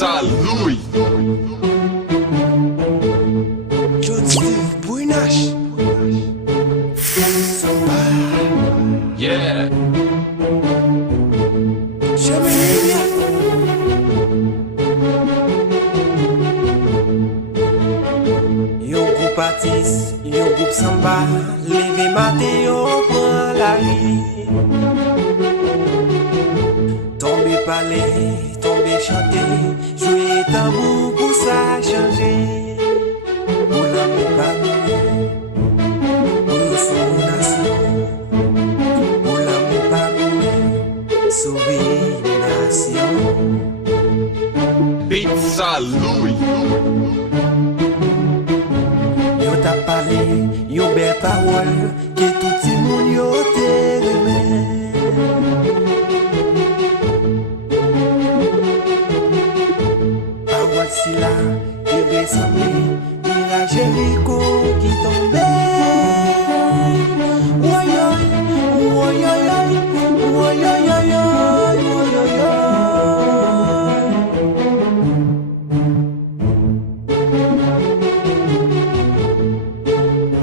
Pizza Louis. John Steve Bouinache. Samba. Yeah. Yon groupe artiste, yon groupe samba. Levé matin, yon prend la rue. Tomber parler, tomber chanter. Jouer tambour pour ça changer. Pour l'amour pas mourir. Pour nous sauver nation. Pour l'amour pas mourir. Sauver nation. Pizza Louis. Yo t'a parlé, yo belle parole, que tout le monde yo te remet. Parole si là, il ressemblait, il a Jéricho qui tombait. Woyoy, woyoyoy, woyoyoyoy, woyoyoy.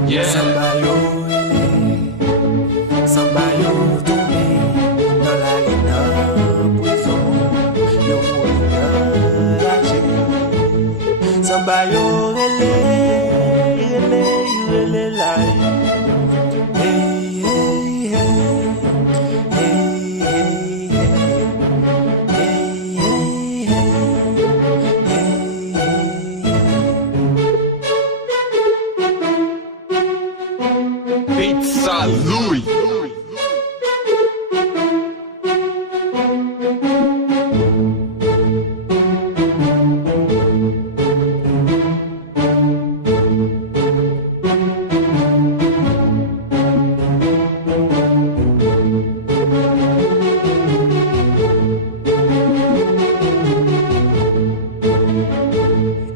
Yeah. Samba yo tombé dans la rue prison, yo mouri dans la gêne. Samba yo relé la hey, hey, hey, hey, hey, hey, hey, hey, hey, hey. Pizza Louis.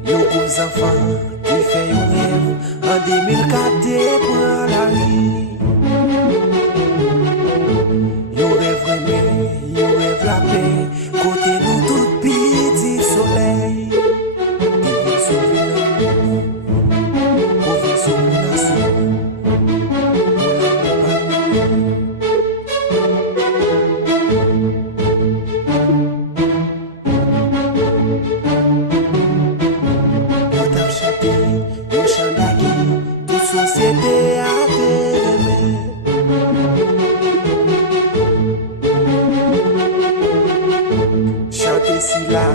Yo gros enfants qui fait un rêve en 2004 te prend la rue. Yo rêve aimé, yo rêve la paix, côté nous tout petit soleil. Et vous sauver l'amour, pour vous sauver la nation. Yo t'a chanté, yo chandaki, toute société a t'aimé. Chanter si là,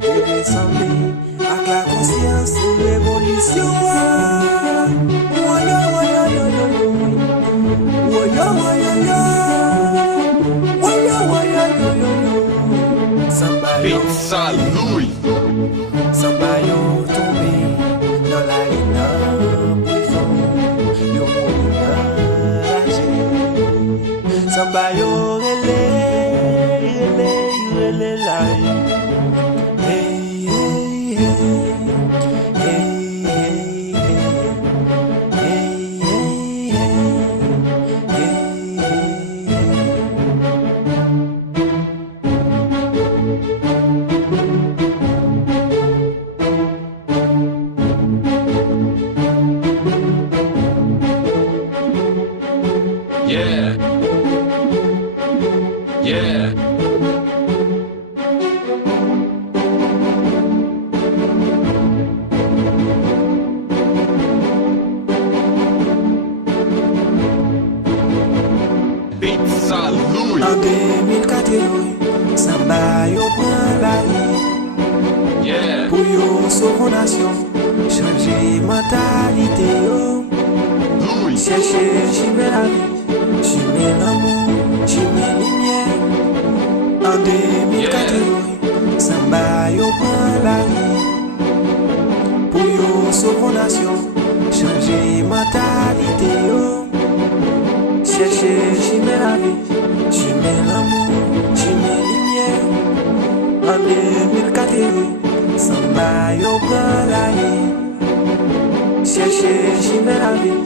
te ressembler à la conscience de l'évolution. Woyo, woyo, yo, yo, yo. Woyo, woyo, yo. Woyo, woyo, yo, yo, yo. Samba yo. Pizza Louis. Samba yo tombé dans la prison, yo mouri dans la gêne. Samba yo relé la hey, hey, hey, hey, hey, hey, hey, hey, Yeah. Yeah. Pizza Louis. En 2004, Samba yo prend la rue. Yeah. Pour yo sauver nation, changer mentalité yo. Louis. Chercher, chimer la vie, chimer l'amour, chimer lumière. En 2004, Samba yo prend la rue. Pour yo sauver nation, changer mentalité yo. Chercher, chimer la vie, chimer l'amour, chimer lumière. En 2004, Samba yo prend la rue. Chercher, chimer la vie,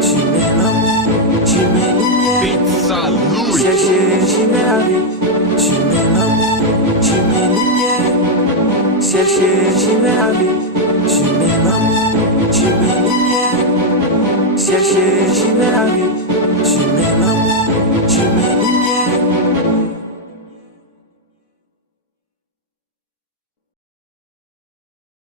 chimer l'amour, chimer lumière. Pizza Louis. Chercher, chimer la vie, chimer l'amour, chimer lumière. Chercher chercher la vie.